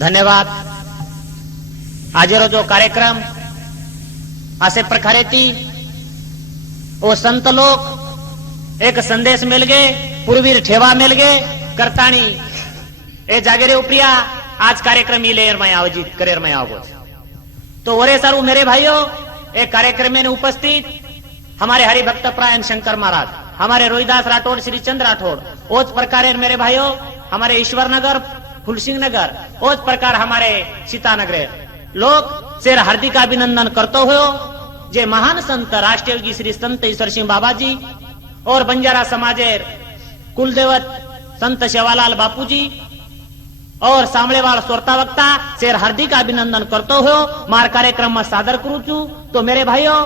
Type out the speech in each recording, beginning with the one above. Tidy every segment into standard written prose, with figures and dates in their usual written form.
धन्यवाद. आजरो जो कार्यक्रम असे प्रकारे ती वो संत लोक एक संदेश मिल गए, पूर्वीर ठेवा मिल गए करतानी ए जागेरे उपरिया आज कार्यक्रम इलेर में आयोजित करेर में आवो. तो वरे सारू मेरे भाइयों, एक कार्यक्रम में उपस्थित हमारे हरिभक्त प्रायण शंकर महाराज, हमारे रोहिदास राठौड़, श्री चंद्र राठौड़, उस प्रकार मेरे भाइयों हमारे ईश्वर नगर, फुलसिंह नगर, उस प्रकार हमारे सीतानगर लोग शेर हार्दिक अभिनंदन करते हुए जे महान संत राष्ट्रीय योगी श्री संत ईश्वर सिंह बाबा जी और बंजारा समाजेर कुलदेवत संत सेवालाल बापू जी और सामळेवाड़ सोरता वक्ता शेर हार्दिक अभिनंदन करते हुए मार कार्यक्रम में सादर करू छू. तो मेरे भाइयों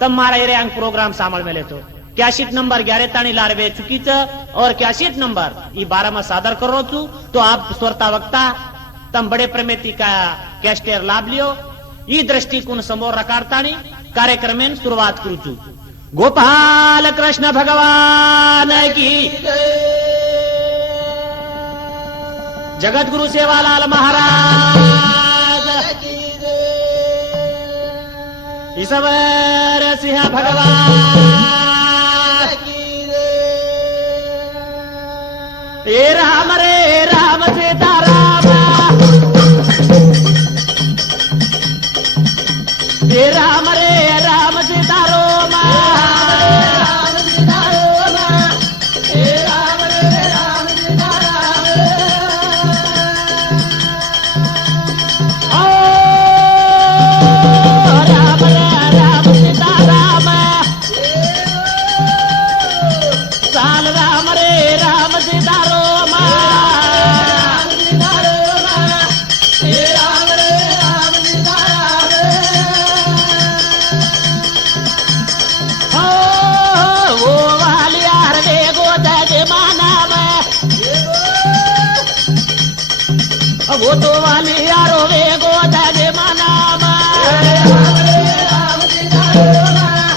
तम मारा एरियांग प्रोग्राम सामळ में लेतो कैसेट नंबर 11 ताणी लारवे चुकीच और कैसेट नंबर ई 12 में सादर करो छू. तो आप सोरता वक्ता तम बड़े प्रेमेती का कैस्टेर लाभ लियो. ई दृष्टिकोण समोर रकारतानी कार्यक्रम में शुरुआत करू छू. गोपाल कृष्ण भगवान की जगत गुरु सेवालाल महाराज, ईश्वर सिंह भगवान, हे राम रे राम सीता राम, हे राम रे राम सीता राम, वो तो वाली यारो वे गोदा जे माना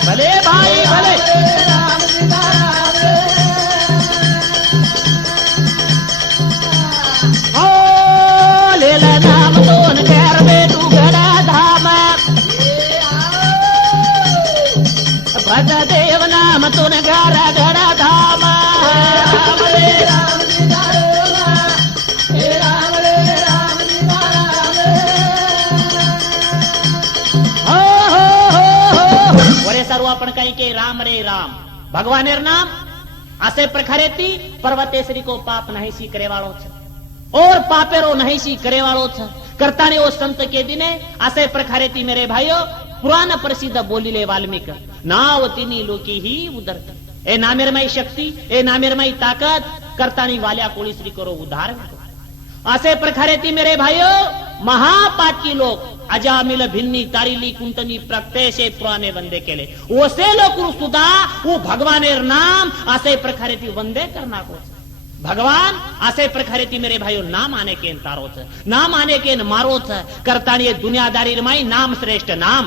भले भाई भले ओ लेला नाम दोन घर बेटू घड़ा धाम भज देव नाम तुन घरा घड़ा धाम सर्व आपण काही के राम रे राम भगवानेर नाम असे प्रकारे ती पर्वतेश्वरी को पाप नहीं सी करे वाळो छ और पापेरो नहीं सी करे वाळो छ करताने ओ संत के दिने असे प्रकारे ती मेरे भाइयों पुराण प्रसिद्ध बोलिले वाल्मीक नाव तिनी लोकी ही उदरत ए नामेरमय शक्ती ए नामेरमय ताकद करतानी वाल्या कोळी श्री करो उद्धार असे प्रकारे ती मेरे भाइयों महापातकी लोक अजामिल भिन्नी तारिली कुंटनी प्रत्येशे पुराणे वंदे केले ओसे लोक सुद्धा वो भगवानेर नाम असे प्रकारे ती वंदे करना को भगवान असे प्रकारे ती मेरे भाइयों नाम आने के तारो छ नाम आने के मारो छ करतानी दुनियादारी रमाई नाम श्रेष्ठ नाम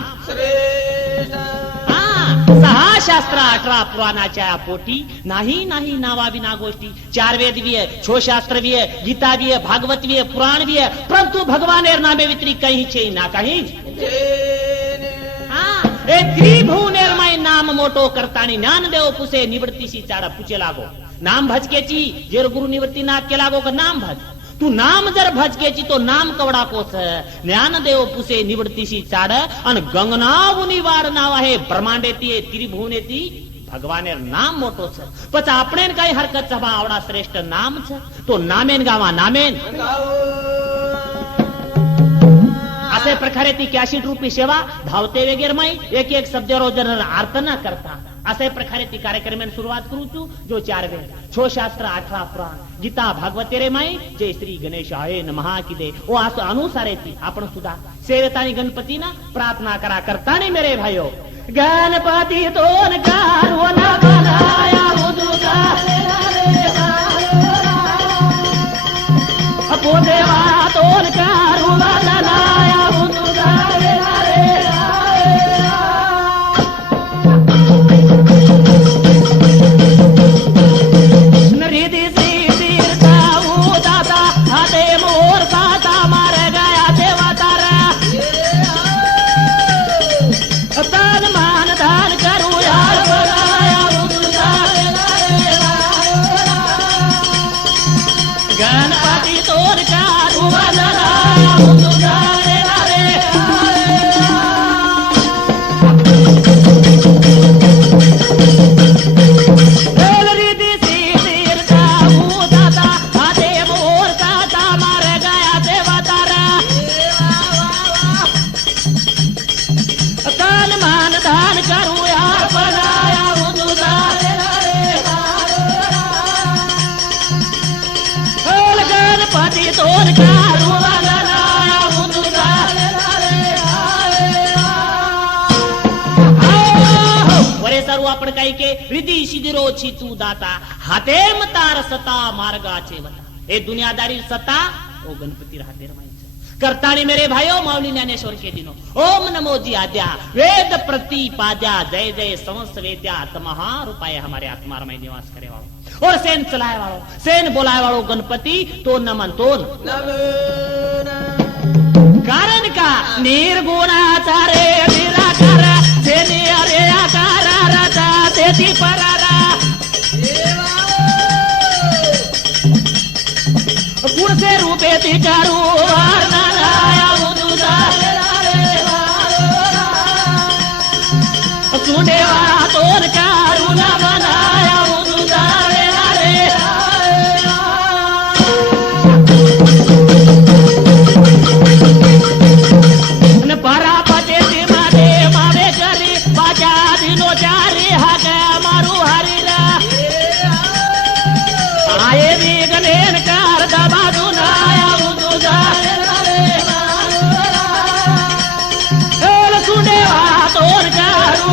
सहा शास्त्र 18 पुराणाच्या पोटी नाही नाही नावा विना गोष्टी 4 वेद भी है 6 शास्त्र भी है गीता भी है भागवत भी है पुराण भी है परंतु भगवानेर नामे वितरी कहीं छे ना कहीं ए त्रिभुवनेर माय नाम मोटो करतानी ज्ञान देव पुसे निवृत्तीशी चाडा पुचे लागो नाम भजकेची जेर गुरु निवृत्ती नाथ के लागो का नाम भज तू नाम जर भजकेची तो नाम कवडा कोस ज्ञान देव पुसे निवृत्तीशी चाड अन गंगना उनिवाड नाव आहे ब्रह्मांडेती त्रिभुवनेती भगवानेर नाम मोटो छ पछ आपणे काही हरकत सभा आवडा श्रेष्ठ नाम छ तो नामेन गावा नामेन असे प्रकारे ती कॅशिट रूपी सेवा धावते वगैरे माई एक एक शब्द रोजन अर्थ न करता असे प्रकारे ती कार्यक्रमाने सुरुवात करू तू जो 4 वेद 6 शास्त्र 18 पुराण गीता भागवते रे माई जय श्री गणेशाय नमः की दे वो अनुसार ती आपण सुद्धा सेवतानी गणपती ना प्रार्थना करा करतानी मेरे भाइयों गणपती तोन कारो ना बनाया मुदुका अपो देवा तोन कारो बनाया मुदुका रिधि श्री तीर्थ दाता हाते मोर साता मार आपण काही के रिधी शिदिरोची तू दाता हाते मतार सता मार्गाचे वता हे दुनियादारी सता ओ गणपती राहते रमायचं करतानी मेरे भाइयों माऊली ज्ञानेश्वर के दिनो ओम नमो जी आद्या वेद प्रतिपाद्या जय जय समस्त वेद्या आत्महा रूपाए हमारे आत्मा में निवास करे वालो और सेन चलाए वालो सेन बोलाए वालो गणपति तो नमन तो कारण का निर्गुणाचारे निराकार सेने अरे आकार राजा तेती परारा गुण से रूपे तिचारू वर्णनाया सुनेवा तोर चारू न बनाया परापते मारे मावे करी बाजा दिनो चारी हाके मारू हरिरा आए विघ्नेन कार दबा दुनाया सुनेवा तोर चारू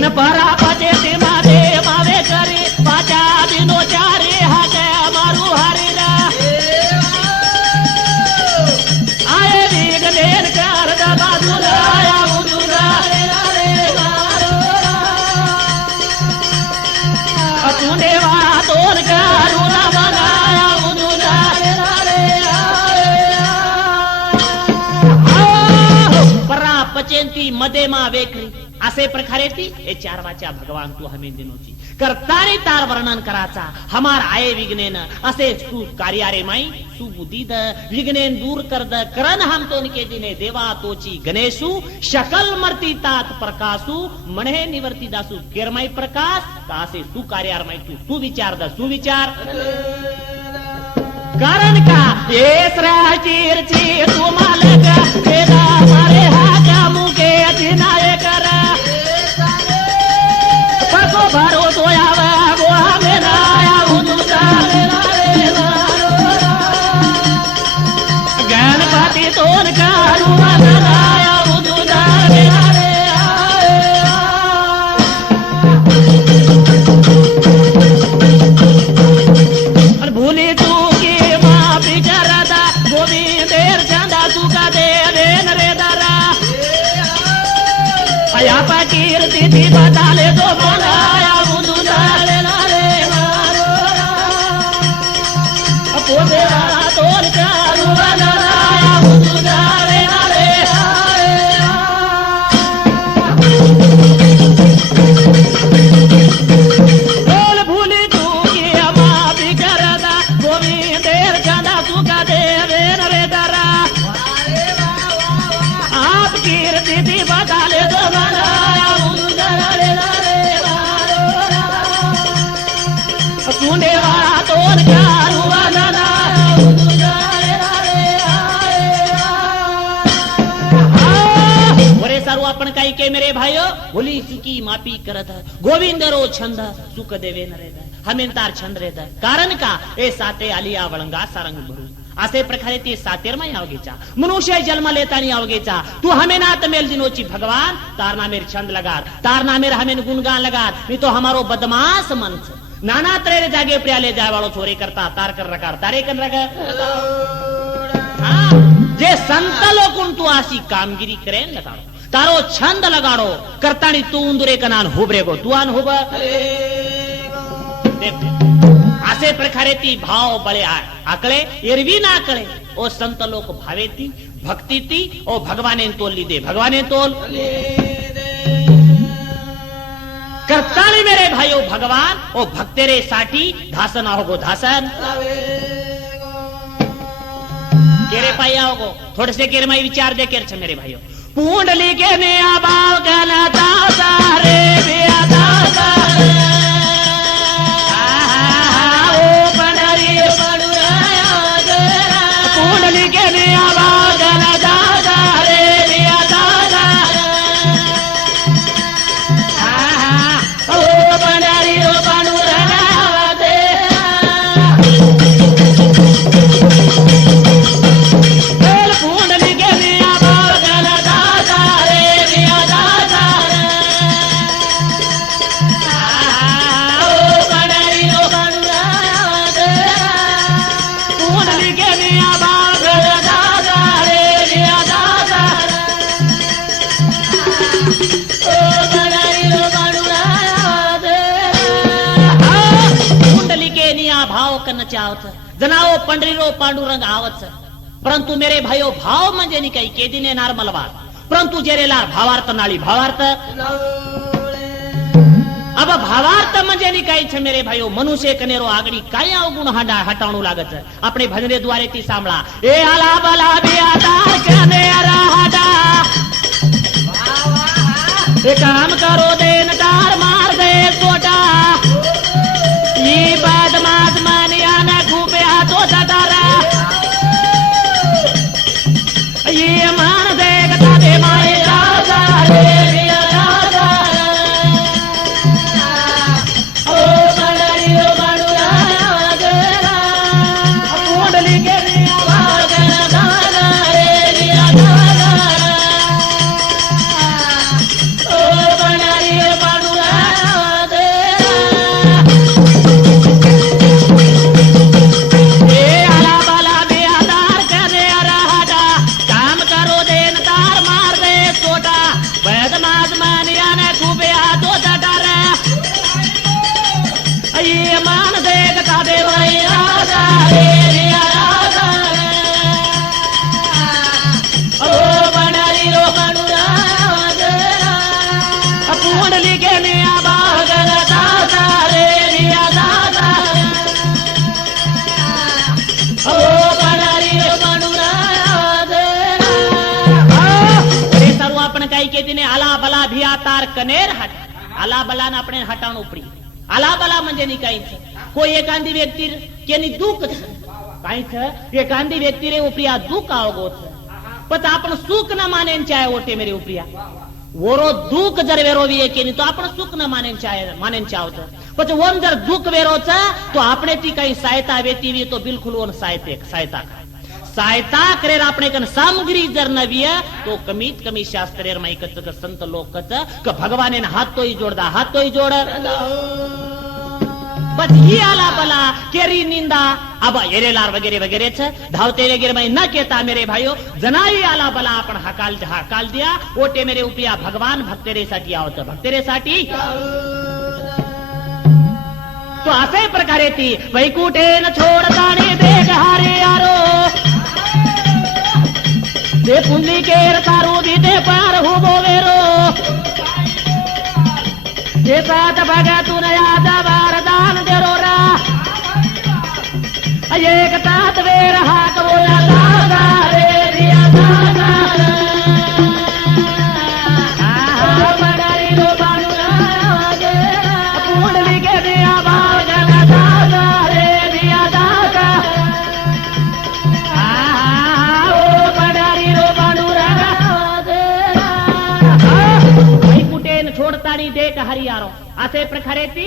न परापते मारे मावे करी बाजा दिनो चारी हाके मारू हरिरा आए विघ्नेन कार दबा दुनाया सुनेवा तोर चारू न बनाया परापचेंती मध्ये मा वेकरी असे प्रकारे ती हे चार वाच्या भगवान तू हमें दिनोची करतानी तार वर्णन कराचा हमार आये विघ्नेन असे तू कार्यारे माई तू बुद्धी द विघ्नेन दूर कर द करन हम तो के दिने देवा तोची गणेशु शकल मर्ती तात प्रकाशु मणे निवर्ती दासु केरमाई प्रकाश तासे तू कार्यार माई तू विचार द सुविचार कारण का येस राचीर ची तू मालक वेदा मारे हाका मुके अतिनाय करा पको भरो तो यावा गोहा में नाया उदुदा गणपति तोन कारू नाया उदुदा भूली तू की माफी करदा गोविंदेर चंदा तुका देवे नरे दरा आया पाकीर तिथि बताले तो बनाया उदुदाले नारे मारो पोते वाला तोर चारू बनाया उदुदाले नारे बोल भूली तू की माफी करदा गोविंदेर चंदा तुका देवे नरे दरा आप कीर्ति थी बताले तो बनाया उदुदाले नारे सुने वाला तोर चारू बनाया उदुदाले नारे सर्व आपण काही के मेरे भाइयों भूली चुकी माफी करत गोविंद रो छंद सुख देवे नरे हमें तार छंद रेत कारण का ए साते आलिया वळंगा सारंग भरू असे प्रकारे ते सातेरमा यावगेचा मनुष्य जन्म लेतानी यावगेचा तू हमें नात मेल दिनोची भगवान तारना मेर छंद लगार तारना मेर हमें गुणगान लगार नहीं तो हमारो बदमाश मन नाना तरह जागे प्रियाले जाए वालों छोरे करता तार कर रकार तारे कर रखा जे संत लोकुन तू आशी कामगिरी करेन लगाड़ो तारो छंद लगाड़ो करतानी तू उंदुरे कनान हुबरेगो तू आन हुब असे प्रकारे ती भाव बळे आकळे एरवी ना आकळे ओ संत लोक भावेती भक्ती ती ओ भगवाने तोल ली दे भगवाने तोल करताली मेरे भाइयों भगवान ओ भक्तेरे साठी धासन आओगो धासन केरे पाई आओगो थोड़े से केरे माई विचार दे केर छ मेरे भाइयों पुंडली के ने आबाव गना दासा रे बिया दासा ओ पंडरी पुंडली के ने आबाव गना दासा रे बिया दासा ओ पंडरी रो पांडुरंगा दे पुंडली के ने आबाव गना दासा रे बिया दासा ओ पंडरी रो पांडुरंगा दे पुंडली के ने आबाव गना दासा रे बिया दासा कुंडली के निया भाव कन चावत जनाओ पंढरीरो पांडुरंग आवत परंतु मेरे भाइयों भाव म्हणजे नि काही केदीने नॉर्मल वाद परंतु जेरेला भावार्थ नाळी भावार्थ अब भावार्थ म्हणजे नि काही छ मेरे भाइयों मनुष्य कनेरो आगड़ी काय अवगुण हटाणू लागत अपने भजने द्वारे ती सांभळा ए आला बला बियादार कने राहडा ए काम करो देन डार मार दे सोटा ये बदमाश मानिया ना खूबे हाथों दटारा ये मान दे गता दे माए राजा रे बिया राजा ओ पंडरी रो पांडुरा गरा कुंडली के निया भागना दादा रे बिया दादा ओ पंडरी रो पांडुरा दे ए आला बाला बियादार कने राहडा काम करो देन तार मार दे सोटा बदमाश मानिया ने खूबे हाथों दटारा ये मान दे गता दे भाई राजा रे बिया राजा ओ पंडरी रो पांडुरा गरा कुंडली के निया बागन दादा रे बिया दादा ओ पंडरी रो पांडुरा गरा अरे सर्व आपण काही के तिने आला बला भिया तार कनेर हट आला बला ना आपण हटाणू पडी आला बला म्हणजे नि काही કોઈ એકાંદી વ્યક્તિ કેની દુઃખ છે કાઈ છે એકાંદી વ્યક્તિ રે ઉપરિયા દુઃખ આવગો છે પછી આપણ સુખ ન માને ચાહે ઓટે મેરે ઉપરિયા ઓરો દુઃખ જર વેરો વીએ કેની તો આપણ સુખ ન માને ચાહે પછી ઓમ જર દુઃખ વેરો છે તો આપણે થી કઈ સહાયતા વેતી વી તો બિલકુલ ઓન सहायता करेर આપણે કન સામગ્રી જર ન વીએ તો કમીત કમી શાસ્ત્રેર માં એકત કે સંત લોક કત કે ભગવાને હાથ તોય જોડ बस ये आला बला केरी निंदा अब एरेलार वगैरह वगैरह छ धावते वगैरह में न कहता मेरे भाइयों जनाई आला बला आपण हकाल दिया ओटे मेरे उपया भगवान भक्तेरे साठी आवत भक्तेरे साठी तो असे प्रकारे ती वैकुंठे न छोडताने देख हारे यारो ते पुंडली केर तारू दीते पार हुबो वेरो ते सात भगतुन याद वरदान देरो रा एक तात वेर हाक बोला दादा रे दिया दादा पंडरी रो पांडुरा गरा कुंडली के दिया बागन दादा रे दिया दादा ओ पंडरी रो पांडुरा गरा वैकुंठेन छोडतानी देख हरियारो असे प्रकारे ती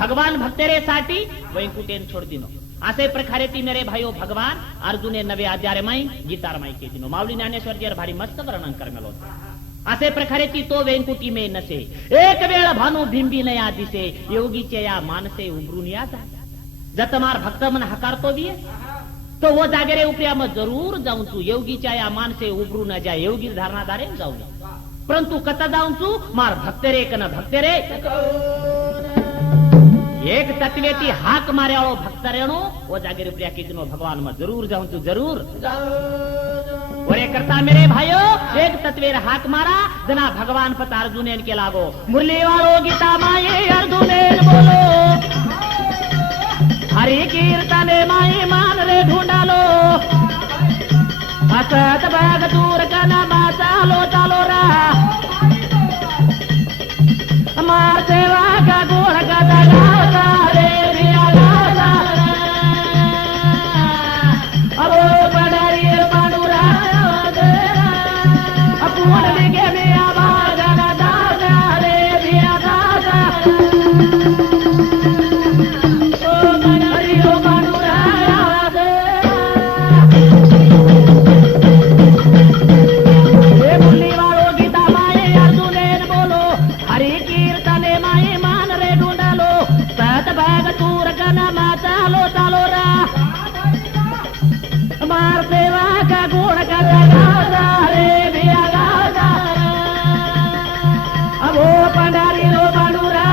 भगवान भक्तेरे साठी वैकुंठेन छोड दिनो असे प्रकारे ती मेरे भाइयों भगवान अर्जुने 9 अध्याय माई गीतार माई के दिनो मावली ज्ञानेश्वर जी भारी मस्त वर्णन करमेलो असे प्रकारे ती तो वैकुंठी में नसे एक वेळ भानु भिंबी नया दिसे योगीचे या मानसे उभरून या जतमार भक्त मन हकारतो दिए तो वो जागेरे उपया में जरूर जाऊं तू योगीच्या या मानसे उभरू न जाए योगी धारणादारे जाऊ परंतु कथा जाऊं तू मार भक्तेरे कन भक्तेरे एक तत्वेती हाक मारे वाळो भक्त रेणो वो जागेरे प्रिया कीजनो भगवान में जरूर जाऊं तू जरूर और करता मेरे भाइयों एक तत्वेर हाक मारा जना भगवान पता अर्जुन के लागो मुरली वालो गीता माए अर्जुन बोलो हरि कीर्तन माए मान रे ढूंढालो असत बाग दूर कना मा चालो चालो रा मार सेवा का गुण का गाता रे रिया गाता अब पडारी पांडुरा अपुन लिखे में आवाज गाता रे रिया गाता ओ पडारी पांडुरा ये मुरली वालो गीता माए अर्जुन बोलो हरि कीर्तन माए मान रे ढूंढालो सत भाग तूर कना मा चालो चालो रा मार सेवा का गुण कर गाता रे भिया गाता अब वो पंडारी रो पांडुरा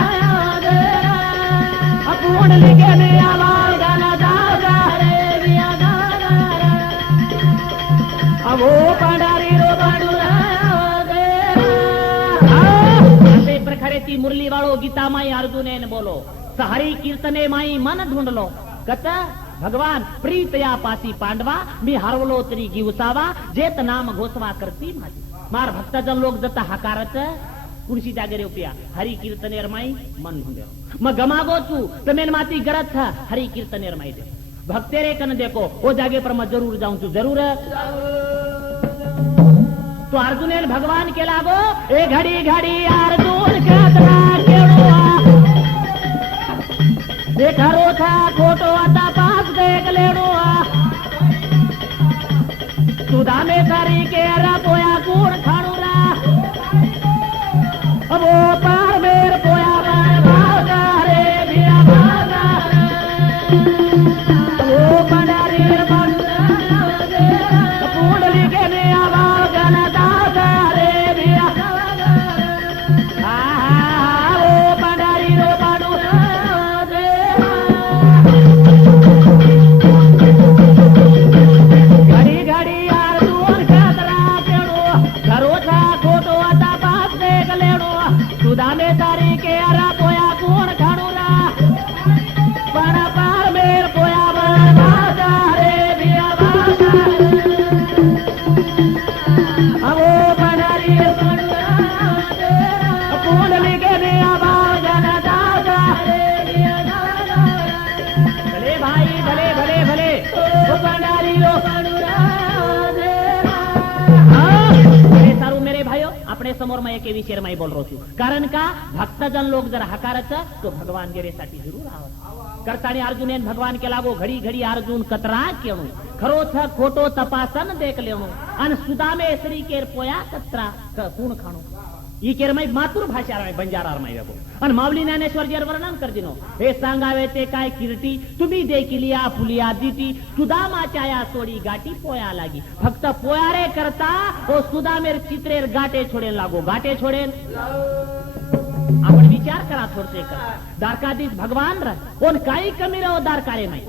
अपूर्ण लिखे में आवाज गाना गाता रे भिया गाता अब वो पंडारी रो पांडुरा प्रखरेती मुरली वालो गीता माई अर्जुन बोलो हरि कीर्तने माई मन ढूंढ लो कत भगवान प्रीतया पासी पांडवा मी हरवलो तरी गिवसावा जेत नाम घोषवा करती माझी मार भक्तजन लोक जता हकारत कुणसी जागे उपया हरि कीर्तनेर माई मन ढूंढे मग गमागो छू तमेन माती गरज था हरि कीर्तनेर माई दे भक्तेरे कन देखो वो जागे पर मैं जरूर जाऊं छू जरूर तो अर्जुन भगवान के लागो ए घड़ी घड़ी अर्जुन खरो था खोटो आता पास देख लेड़ो सुधा में तारी के रा पोया कूड़ खाणू रा अब वो पार मेर पोया भागा रे भिया भागा वो पंडारी कुंडली के में आवाज गाना दादा रे भिया वो पंडारी रो पाडू घड़ी घड़ी यार दूर खतरा केड़ो घरो था खोटो आता बाप देख लेड़ो सुधा में तारी के अरा पोया कौन खाणू रा पाना पार मेर पोया भागा रे भिया भागा अब वो पंडारी कुंडली के में आवाज गाना दादा भले भाई भले भले भले वो पंडारी रो अरे सारू मेरे भाइयों अपने समोर मैं एके विषय में बोल रहा हूँ कारण का भक्तजन लोग जर हकारत तो भगवान गेरेसाठी जरूर आवत करतानी अर्जुन भगवान के लागो घड़ी घड़ी अर्जुन कतरा केणू खरो छ खोटो तपासन देख लेणू अन सुदा में श्री केर पोया कतरा कूण खाणू ई केर में मातृ भाषा में बंजारा में वेगो अन माऊली ज्ञानेश्वर जी वर्णन कर दिनो हे सांगावे ते काय कीर्ती तुम्ही देखिलिया फुलिया दिती सुदामा चाया सोडी गाठी पोया लागी फक्त पोया रे करता ओ सुदामेर चित्रेर गाटे छोडेन लागो गाटे छोडेन आपण विचार करा थोडसे करा द्वारकाधीश भगवान रा कोण काही कमी रहो द्वारकाळे नाही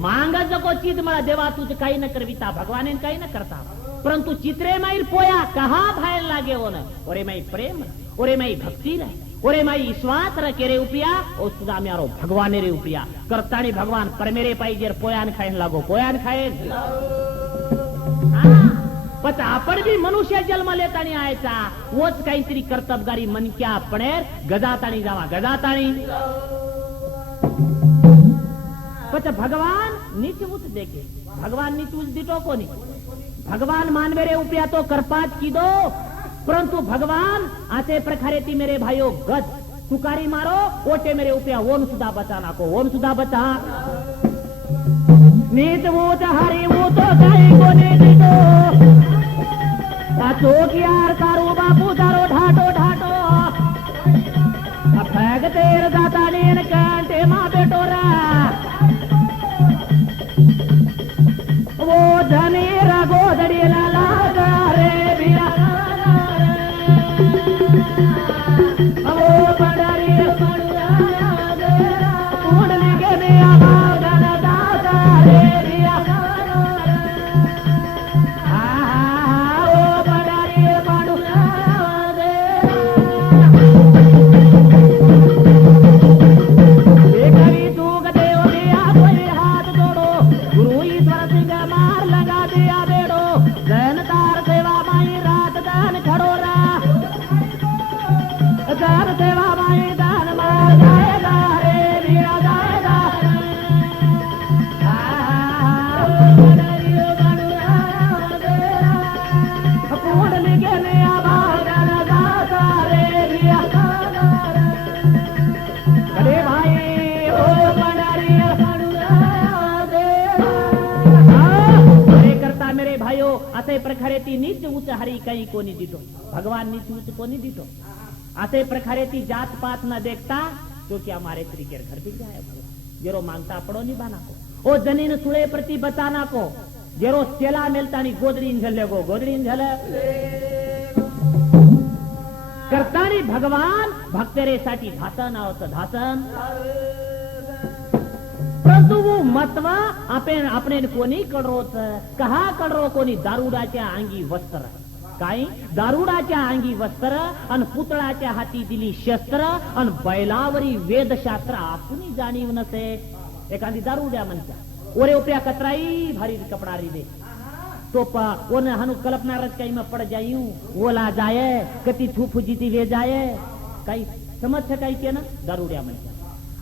मांग जको चीज मला देवा तुझ काही न करविता भगवान काही न करता परंतु चित्रे माई पोया कहा भाई लागे वो न ओरे माई प्रेम ओरे माई भक्ति रहे ओरे माई विश्वास रखे रे उपिया ओ सुदा म्यारो भगवान रे उपिया करतानी भगवान परमेरे पाई जेर पोयान खायन लागो पोयान खायन पण आपण बी मनुष्य जन्म लेतानी आयचा वोच काहीतरी कर्तबगारी मनक्या पणेर गजातानी जावा गजातानी पण भगवान नीच उच देखे भगवान नीच उच दिटो कोनी भगवान मान मेरे उपिया तो करपात की दो परंतु भगवान आते प्रकारे ती मेरे भाइयों गज तुकारी मारो ओटे मेरे उपिया ओन सुधा बचाना को ओन सुधा बचा नीत वो हरी वो तो गाई को नीत तो यार तारो बापू तारो ढाटो ढाटो फैग तेर दाता नीन कांटे माँ बेटोरा वो धनी रगो दड़ी लाला रे बिया वो पंडारी कुंडली के बिया दादा रे बिया असे प्रकारे ती नीच उच्च हरी काही कोणी दितो, भगवान नीच उच्च कोणी दितो. असे प्रकारे ती जात पात न देखता तो क्या मारे तरीके घर भी जाए भगवान जेरो मांगता पड़ो निभाना को ओ जनीन सुळे प्रति बचाना को जेरो सेला मिलता नी गोदड़ी झले गो गोदड़ी झले करतानी भगवान भक्तरेसाठी धासन आवत धासन परंतु वो महत्व આપણે कोणी कडरोच कहा कडरो कोणी दारुडाच्या अंगी वस्त्र काही दारुडाच्या अंगी वस्त्र आणि पुतळाच्या हाती दिली शस्त्र आणि बैलावरी वेदशास्त्र आपणी जाणीव नसे. एखादी दारुड्या म्हणता ओरे उपया कतराई भारी कपड़ा री दे तो ओने हनु कल्पना रच कहीं में पड़ जायू ओला जाए कति थूफ जीती ले जाए काही समझ काही के ना दारुड्या म्हणता.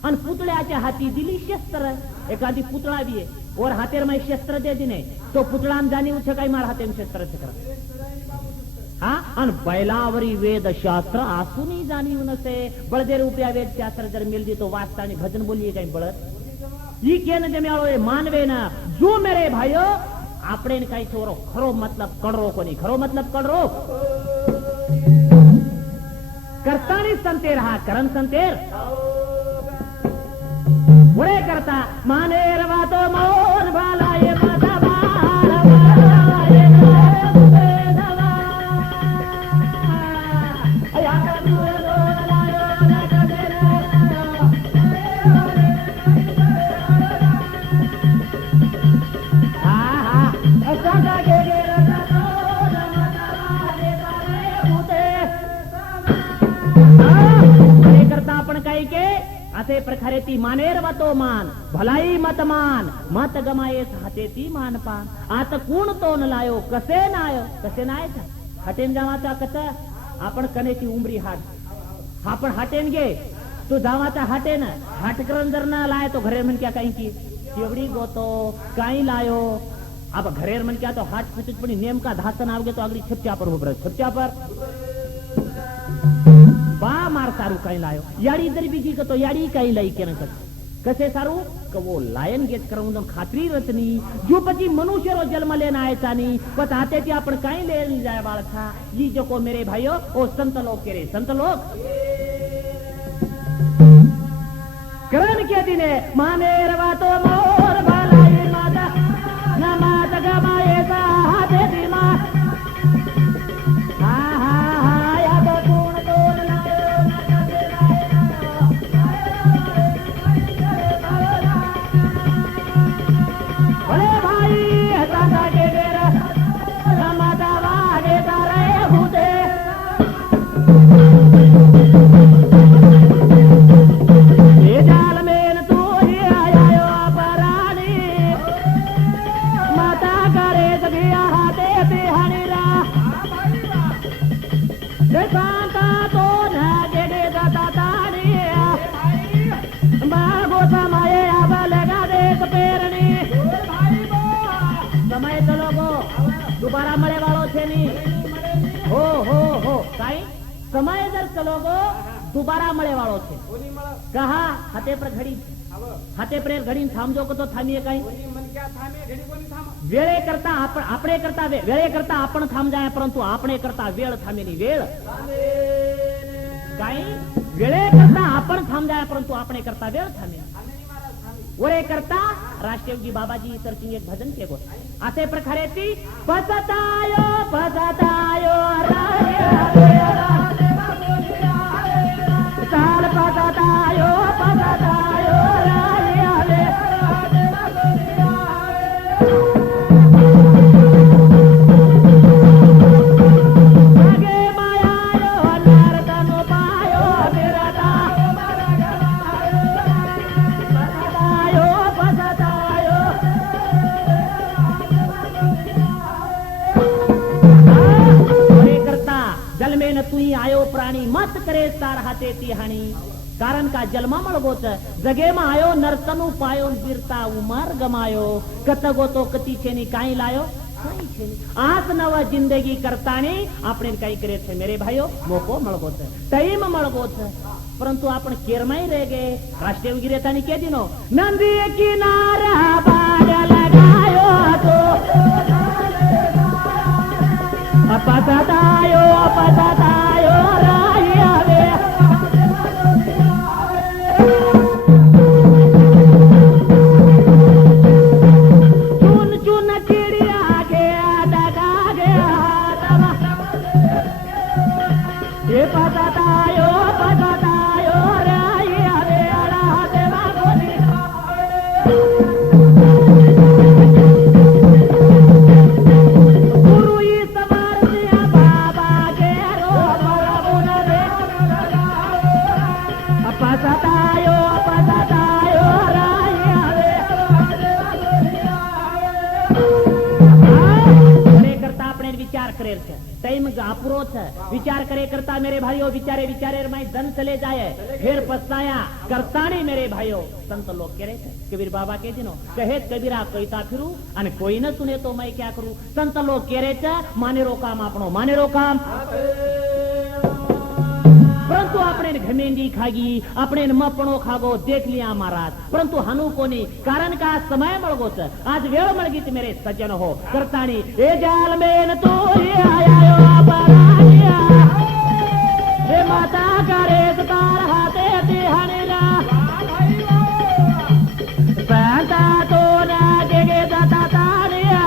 आणि पुतळ्याच्या हाती दिली शस्त्र एखादी पुतळा भी है और हाथेर में शस्त्र दे दिने तो पुतळा जाणीव छ काही मार हाथे शस्त्र छ हा आणि बैलावरी वेद शास्त्र आसूनी जाणीव नसे बळदे रुपया वेद शास्त्र जर मिल दी तो वाचता आणि भजन बोलिए काही बळत ई केन जम्याळो ए मानवे ना जो मेरे भाइयो આપણે કઈ છોરો ખરો મતલબ કડરો કોની ખરો મતલબ કડરો કરતાની સંતેર હા કરન સંતેર ઓરે કરતા માને રવા તો મોન ભાલાય માતા બાળાય દવા આયા કદુર દોલાયો असे प्रकारे ती मानेर वातो मान भलाई मत मान मत गमाये हाते ती मान पान आता कोण तो न लायो कसे नाय हटेन जावाचा कत आपण कनेची उमरी हाट आपण हटेन गे तू जावाचा हटेन हाटकरन जर ना लाय तो घरे म्हण क्या काही की एवढी गोतो काही लायो अब घरेर म्हण क्या तो हाट पिचुच पण नेमका धासन आवगे तो अगली छपच्या पर उभर छपच्या पर बा मार सारू काही लायो याडी जरी बीजी तो याडी काही लाई केन कसे सारू क वो लायन गेट करून खात्री रचनी जो पची मनुष्य रो जन्म लेना आए चानी पत आते ती आपण काही ले जाय बाळ था जी जो को मेरे भाइयों ओ संत लोग के रे संत लोग करण के दिने माने रवा तो मोर भलाई माता ना माता गमाए सा हाथे दी मा दोबारा मळे वाळो छे नी हो काय समय जर चलो गो दोबारा मळे वाळो छे कहा हाथे पर घडी थांबजो को तो थामीए काही वेळे करता आपण थांब जाय परंतु આપણે करता वेळ थामेनी वेळ काही वेळे करता आपण थांब जाय परंतु આપણે करता वेळ थामेनी वरे करता राष्ट्रयोगी बाबाजी सरसिंग एक भजन के गो असे प्रकारे ती पसतायो साल पसतायो आयो प्राणी मत करे तार हाते ती हानी कारण का जन्मा मळगोच जगे में आयो नरतनु पायो बीरता उमर गमायो कत गोतो कती छेनी काई लायो काई छेनी आस नव जिंदगी करतानी आपने काई करे छे मेरे भाइयों मोको मळगोच टाइम मळगोच परंतु आपण केरमाई रह गए राष्ट्रीय गिरेतानी के दिनो नंदी किनारा बाग लगायो तो પતાતાયો રાઈ આવે ચૂન ચૂન ચીડિયા ગયા ડગા ગયા એ પતાતાયો રાઈ આવે અડા દેવા ગોરી विचार करे करता मेरे भाइयों विचारे विचारे मैं धन चले जाए फिर पछताया करता नहीं मेरे भाइयों संत लोग कह रहे थे कबीर बाबा के दिनों कहे कबीरा कहता फिरू અને કોઈ ન સુને તો मैं क्या करूं संत लोग कह रहे थे मानेरो काम આપણો मानेरो काम परंतु આપણે ઘમેંડી ખાગી આપણે મપણો ખાગો देख लिया महाराज परंतु हनु कोनी कारण का समय મળગો છે आज वेळ મળગી છે मेरे सज्जन हो करतानी ए जाल में तो आया बराया हे माता करे तार हाथे तिहानेला पैंता तो ना के दाता तारिया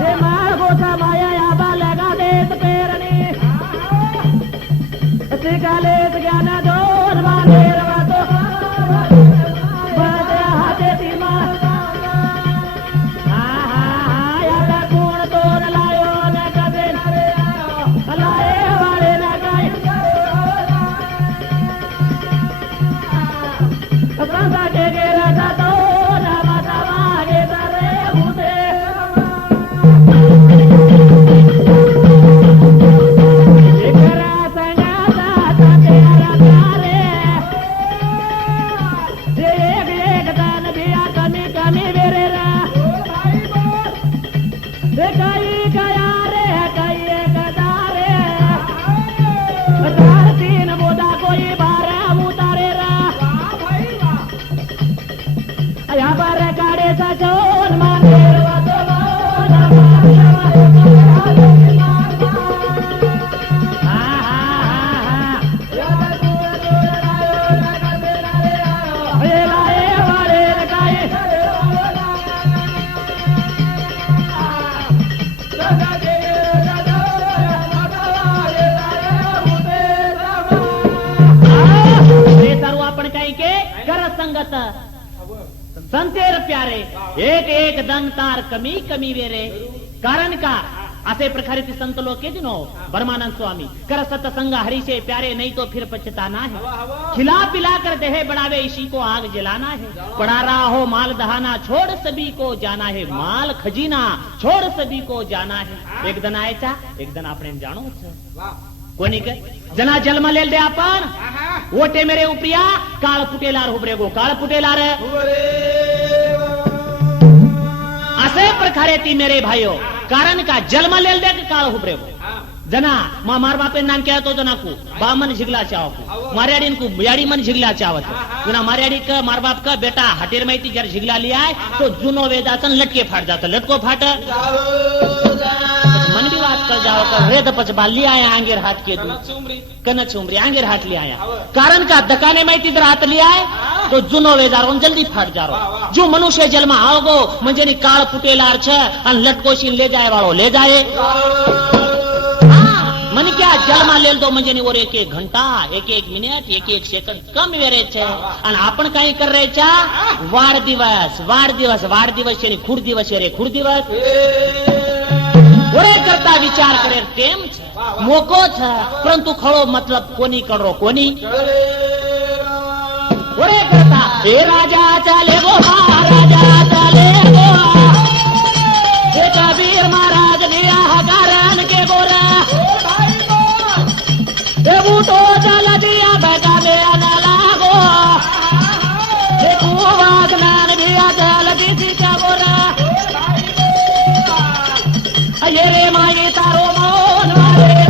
हे मार को समाया या लगा दे पेरनी सिकाले ज्ञान दोर माने रवातो बदे हाथे तिमा संतेर प्यारे एक एक दन तार कमी कमी वेरे कारण का असे प्रकारे संत लोग के दिनो ब्रह्मानंद स्वामी कर सत्संग हरि से प्यारे नहीं तो फिर पछताना है खिला पिला कर देहे बढ़ावे इसी को आग जलाना है पड़ा रहा हो माल दहाना छोड़ सभी को जाना है माल खजीना छोड़ सभी को जाना है एक दिन आयचा एक दिन आपने जानो कोणी के जना जन्म लेल दे आपण ओटे मेरे उपरिया काळ पुटेलार हुबरेगो काळ पुटेलार असे प्रकारे ती मेरे भाइयों कारण का जन्म लेल दे काळ हुबरेगो जना मार बापे नाम क्या तो जना को बामन झिगला चावको मारियाडीन को याडी मन झिगला चावत जना मारियाडी का मार बाप का बेटा हटेर में जर झिगला लिया है तो जुनो वेदातन लटके फाट जाता लटको फाट मन भी बात कर जाओ कर रेत पचबा लिया आया आंगेर हाथ के दूध कन चुमरी आंगेर हाथ लिया आया कारण का दकाने में इधर हाथ लिया है तो जुनो वेदारों जल्दी फाट जा रहा जो मनुष्य जन्म आओगो म्हणजे नी काळ पुटेलार छ अन लटकोशीन ले जाए वालो ले जाए मन क्या जन्म लेल दो म्हणजे नी और एक एक घंटा एक एक मिनिट एक एक सेकंड कम वेरे छे अन आपण काही कर रे छा वाढ दिवस यानी खुड दिवस रे खुड दिवस ओरे करता विचार करे केम छे मोको छे परंतु खड़ो मतलब कोनी करो कोनी ओरे करता हे राजा चले गो महाराजा चले गो हे कबीर महाराज दिया हगारन के गोरा हे बूटो चल दिया बेटा बे ना लागो हे कुवास नान दिया चल दी का गोरा ये रे माई तारो मोन मारे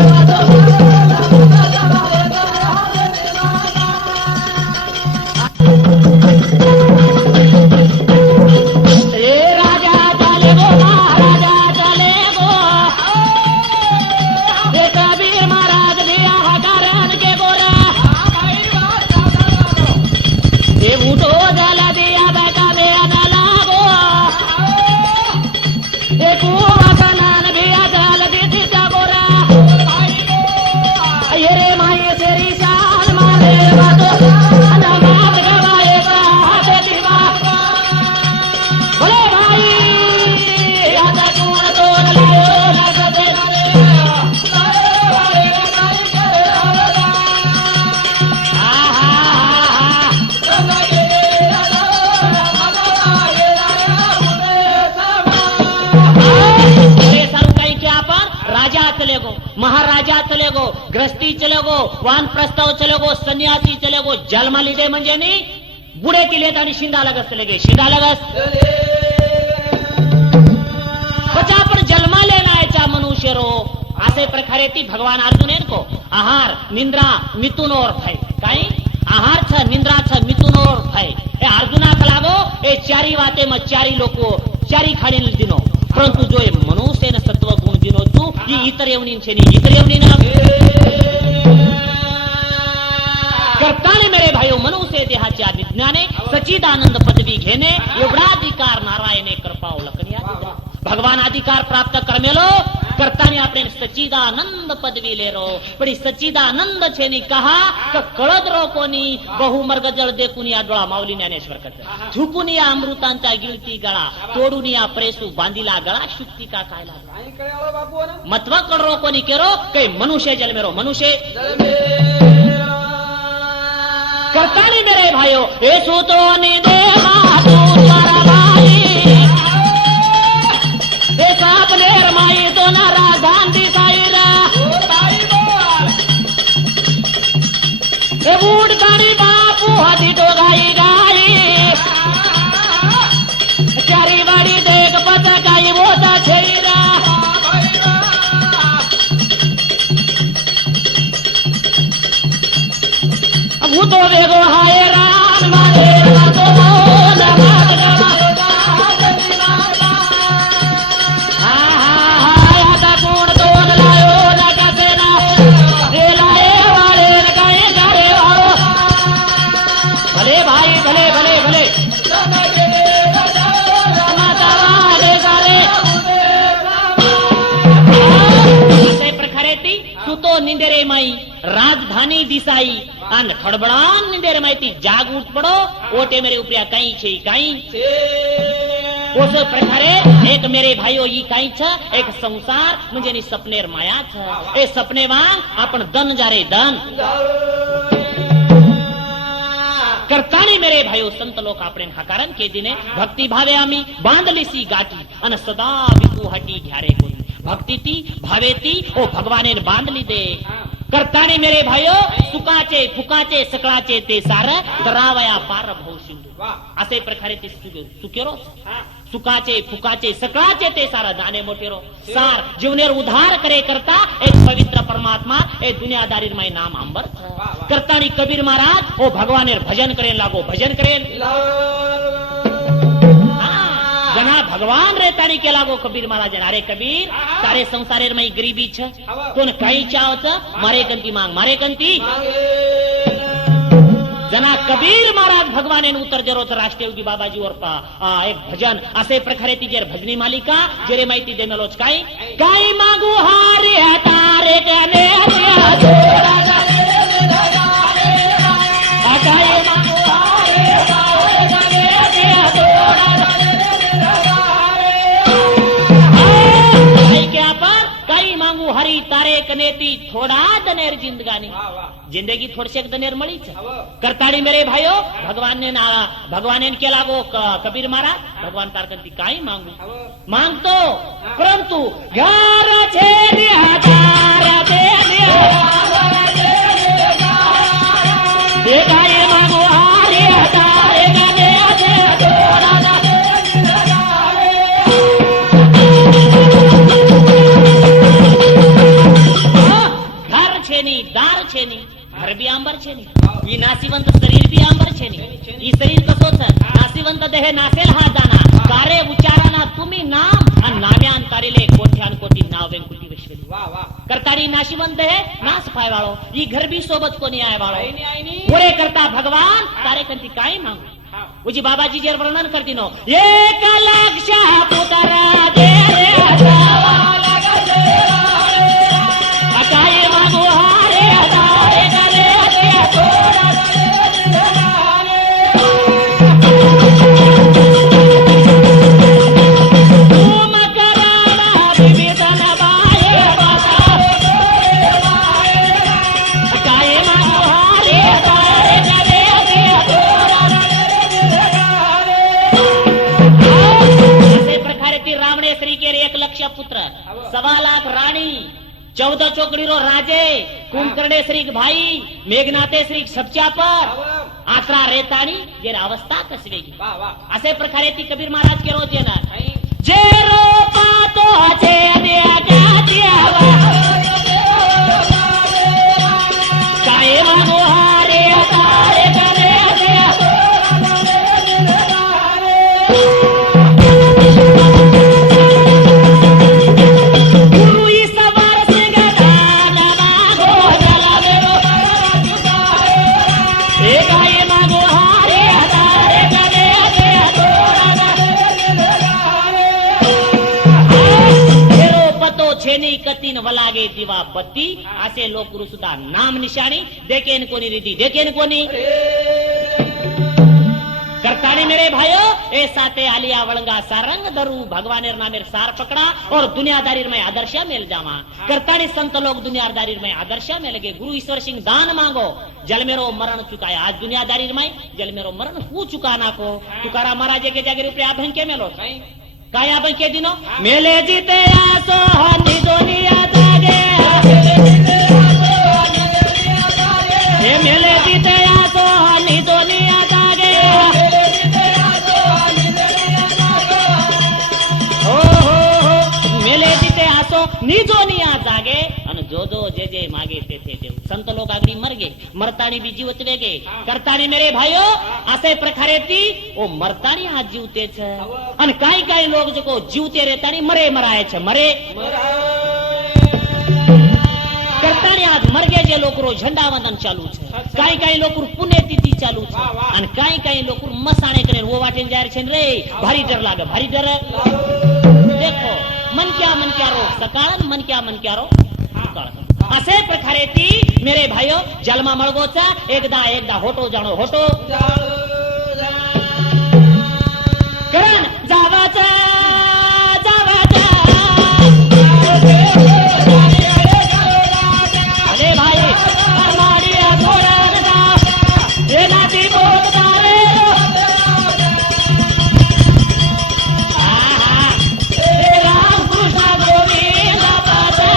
महाराजा चले गो, ग्रस्ती चले गो, वानप्रस्ताव चले गो, संन्यासी चले गो, जन्म लिदे म्हणजे नी बुडे तिलेत आणि शिंगा लगस चले गे, शिंगा लगस बचा पण जन्मा लेनायचा मनुष्य रो. असे प्रकारे ती भगवान अर्जुन को आहार निंद्रा मिथुन और भय काही आहार छ निंद्रा छ मिथुन और भय ए अर्जुना लागो ए चारी वाते मग चारी लोको चारी खाणे दिनो परंतु जो मनुष्य सत्व गुण दिनो तू ही इतर येवणींचे इतर येवणीना करताने मेरे भाइयों मनुष्य देहाच्या विज्ञाने सच्चिदानंद पदवी घेणे एवढा अधिकार नारायणे कृपा ओळखण्या भगवान अधिकार प्राप्त करमेलो करताने આપણે सच्चिदानंद पदवी लेरो पण सच्चिदानंद छेनी कहा क कळद रोकोनी बहुमर्ग जळ देखुनी या डोळा माऊली ज्ञानेश्वर करत झुकुनी या अमृतांचा गिळती गळा तोडूनी या प्रेसू बांधिला गळा शुक्ती का काय लागला मत्व कळ रोकोनी केरो के मनुष्य जन्मेरो मनुष्य करताने मेरे भाइयों ए सूतो नि देवा तू सरबाई ए साप नेर माई तो ना राधान दिसाईरा ए बूट कानी बापू हाथी तो गाई गाई चारी बाड़ी देख पता गाई बोता छेरा अब वो तो देखो हाय राम मारे तो निंदेरे माई राजधानी दिसाई आणि खडबडान निंदेरे माहिती जाग उठ पडो ओटे मेरे उपऱ्या काही छे काही उस प्रकारे एक मेरे भाइयों ही काही छ एक संसार म्हणजे नि सपनेर माया छ ए सपने वांग आपण दन जारे दन करतानी मेरे भाइयों संत लोक आपण हकारण के दिने भक्ती भावे आम्ही बांधलीसी गाठी आणि सदा विकुहाटी घ्यारे कोणी भक्ती ती भावे ती ओ भगवाने बांधली दे करताने मेरे भाइयों सुखाचे फुकाचे सकळाचे ते सार करावया पार भाऊ सिंधू असे प्रकारे ते सुकेरो सुखाचे फुकाचे सकळाचे ते सार जाणे मोठेरो सार जीवनेर उद्धार करे करता एक पवित्र परमात्मा ए दुनियादारीर माई नाम अंबर करतानी कबीर महाराज ओ भगवानेर भजन करेन लागो भजन करेन जना भगवान रे तारी के लागो कबीर महाराज अरे कबीर तारे संसारेर में गरीबी छ कोण काही चावत मारे कंती मांग मारे कंती जना कबीर महाराज भगवाने उत्तर देरो राष्ट्रयोगी बाबाजी और एक भजन असे प्रकारे ती जेर भजनी मालिका जेरे माहिती देमेलोच काय मागू हारे तारे कने हरी तारे कनेती थोड़ा दनेर जिंदगी थोड़से दनेर मળી છે करताड़ी मेरे भाइयों भगवान ने के लागो कबीर महाराज भगवान तारकंती काई मांगू मांगतो परंतु घर छे हजार दे गाय मांगू हारे तारे कने दार छे नी घर भी आंबर छे नी ही नासिवंत शरीर भी आंबर छे नी ही शरीर कसो छ नासिवंत देह नासेल हा जाना कारे उच्चाराना तुम्ही नाम आणि नाव्यान तारेले कोट्यान कोटी नाव वेंकुटी विश्वली वाह वाह करताड़ी नाशिवंत है नास पाय वाळो ही घर भी सोबत कोनी आय वाळो पुरे करता भगवान तारे कंती काय मांगू उजी बाबाजी जे वर्णन करती नो एक लक्ष पुतरा दे अकाय मांगू 14 ચોકડી રો રાજે કુંભકર્ણે શ્રી ભાઈ मेघनाथे श्री सबच्या पर आसरा रेतानी जे अवस्था कसवेगी असे प्रकारे ती कबीर महाराज के रोज येणार जे रोपा तो जे द्या द्यावा काय मागो हारे तारे करे कतीन वलागे दिवा बत्ती असे लोक सुद्धा नाम निशाणी देखेन कोणी रिधी देखेन कोणी करतानी मेरे भाइयों ए साथे आलिया वळंगा सारंग धरू भगवानेर नामेर सार पकड़ा और दुनियादारी में आदर्श मिल जावा करतानी संत लोग दुनियादारी में आदर्श में लगे गुरु ईश्वर सिंह दान मांगो जल मेरो मरण चुकाया आज दुनियादारी में जल मेरो मरण हु चुका नाको तुकारा महाराज के जागे रुपये अभंके मेलो काय अभंके दिनो मेले जीते आसो हनी दुनिया जागे हे मेले जीते आसो हनी दुनिया जागे हो मेले जीते आसो नी दुनिया जागे અને जो जो जे जे मागे ते थे देव संत लोग आगडी मर गे मरतानी बी जीवत वेगे करतानी मेरे भाइयों असे प्रकारे ती ओ मरतानी आज जीवते छे અને કાઈ કાઈ लोग जो जीवते રહેતાની मरे मराय छे मरे करतानी आज मरगे जे लोक रो झंडा वंदन चालू छे काई काई लोक पुण्यतिथि चालू छे અને કાઈ કાઈ लोक मसाणे करे वो वाटे जाय छे रे भारी डर लागे भारी डर देखो मन क्या रो सकाळ मन क्या रो असे प्रकारे ती मेरे भाइयों जलमा मळगोचा एकदा होटो जाणो होटो करण जावाचा अरे भाई हमारी थोड़ा ये नाती बहुत तारे राम कृष्ण गोविंद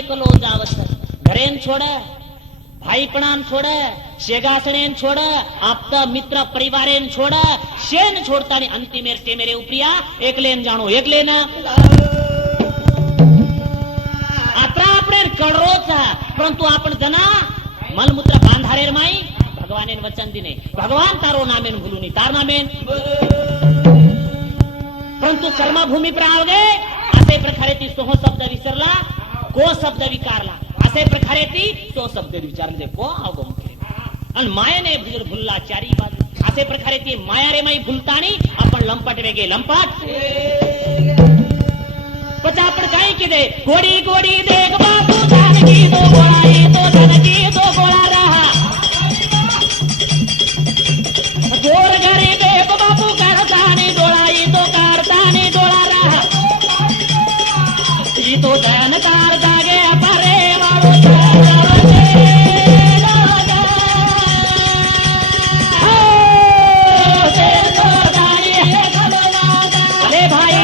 एकलो जावत घरेन छोड़ भाईपणान छोड़ शेगासणेन छोड़ आपता मित्र परिवारेन छोड़ शेन छोड़तानी अंतिमेर ते मेरे उपरिया एकलेन जाणो एकलेन आता आपण कळरो छा परंतु आपण जना मलमूत्र बांधारेर माई भगवानेन वचन दिने भगवान तारो नामेन भूलुनी तार नामेन परंतु कर्मभूमी पर आवगे असे प्रकारे ती सोह शब्द विसरला को शब्द विकारला असे प्रकारे ती तो शब्द विचारले को आवगो आणि मायाने भुलला चारी बाजू असे प्रकारे ती माया रे माई भूलतानी आपण लंपट वेगे लंपट पचा आपण काय किदे गोडी गोडी देख बापू जानकी तो गोळा ये तो जानकी तो गोळा रहा गोर घरी देख बापू करतानी डोळा ये तो करतानी डोळा रहा ये तो दयन कार जागे अपरे वाळो अरे भाई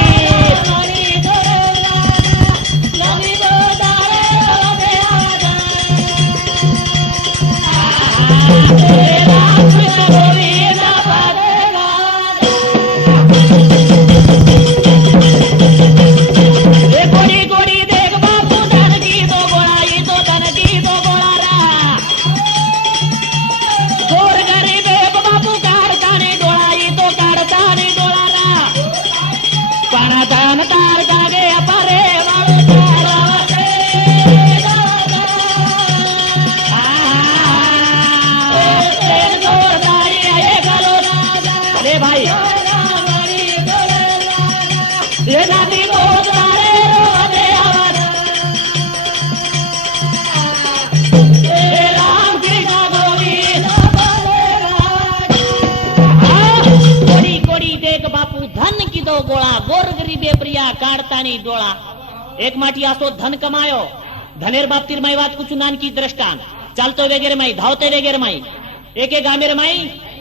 गोळा गोरगरीबे प्रिया काढतानी डोळा. एक माठी असो धन कमायो धनेर बाबतीर माई વાત કુછ નાનકી દ્રષ્ટાંત ચાલતો વગેરે માઈ ધાવતે વગેરે માઈ એક ગામેર માઈ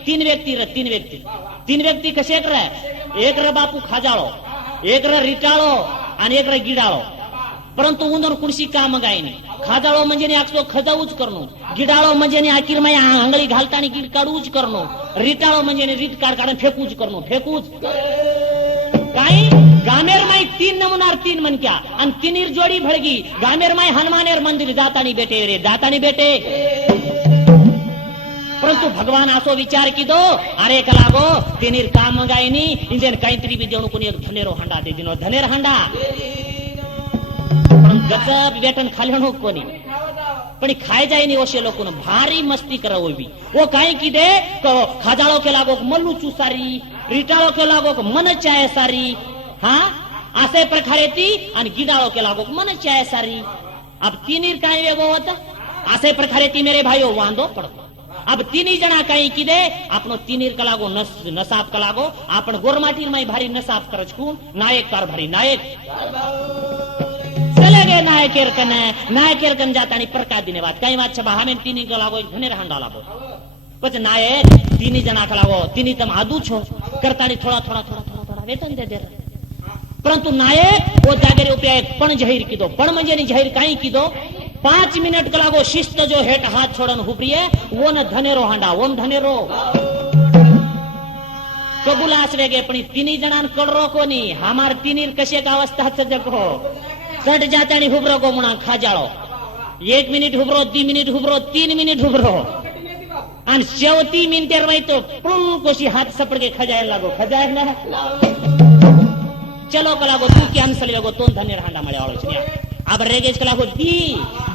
तीन व्यक्ती कसे कर एक र बापू खाजाळो एक र रिटाळो आणि एक र गिडाळो. परंतु उंदर कुणशी काम गायनी. खाजाळो म्हणजे आखतो खजाऊच करणो, गिडाळो म्हणजे आखीर माई आंगळी घालतानी गिड काढूच करणो, रिटाळो म्हणजे रीट काढून फेकूच करणो. फेकूच काही गामेर माई तीन नमुनार तीन मनक्या आणि तिनीर जोडी भडगी. गामेर माई हनुमानेर मंदिर जातानी बेटे रे जातानी बेटे. परंतु भगवान असो विचार की दो अरे कलागो तिनीर काम गायनी इंजन काहीतरी बी देणू कोणी एक धनेरो हांडा दे दिनो धनेर हांडा. पण गजब वेटन खाल्यो कोणी पण खाय जाय नहीं ओशे लोग भारी मस्ती करा वो भी. वो काई की दे खाजाड़ो के लागो मल्लू चूसारी रिटाड़ो के लागो मन चाय सारी. हाँ असे प्रकारे ती आणि गिडाळो के लागो मन चाय सारी. अब तीनीर काय वेगो होता असे प्रकारे ती मेरे भाईओ वांदो पडतो. अब तीनी जना काही की दे आपण तीनीर का लागो नसाफ का लागो आपण गोरमाटीर माई भारी नसाफ करच कु नायक कार भारी नायक चले गए नायकेर कन जाता नहीं प्रकाश दिने बात कई बात छबा हमें तीनी का लागो धनेर हांडा लागो પછી નાયક तीनी जना का लागो तीनी तम आदू छो करता नहीं थोड़ा वेतन दे दे. परंतु नायक वो जागेरे उपया एक पण जाहीर कीधो पण म्हणजे नहीं जाहीर काई कीधो 5 मिनिट का लागो शिस्त जो हेठ हाथ छोड़न हुपरीए वो न धनेरो हांडा वो न धनेरो कबुलास वेगे पण तीनी जणान कळरो कोनी हमार तीनीर कशे का अवस्था जगो कट जाता नहीं हुबरो को मुणा खाजाळो 1 मिनिट हुबरो 2 मिनिट हुबरो 3 मिनिट हुबरो आणि शेवटी मिनिटेर वय तो पुल कोशी हाथ सपड के खजायला लागो खजाय ना चलो का लागो तू कॅन्सल वेगो तो धनेर हांडा मळे वाळो छ्या. अब रेगेज कला दी